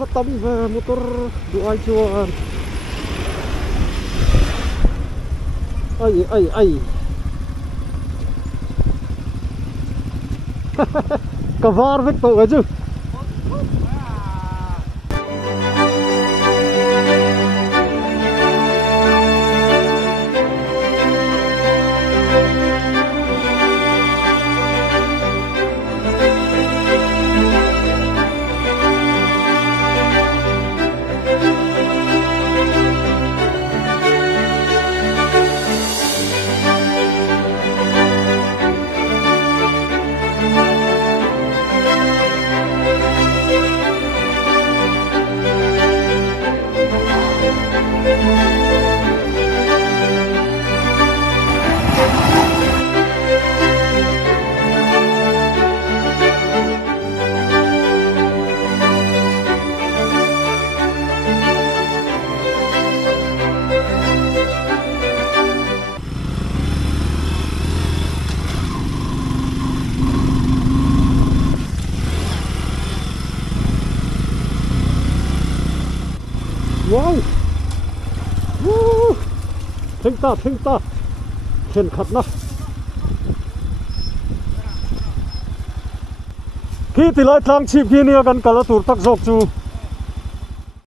Vatam về motor doai chuan. Ai. Kavar vek to gaju. Wow! Woo! Thinh ta, khen khát na. Khi thì lại thang chip khi nia gan cả là tụt tắc dọc chu.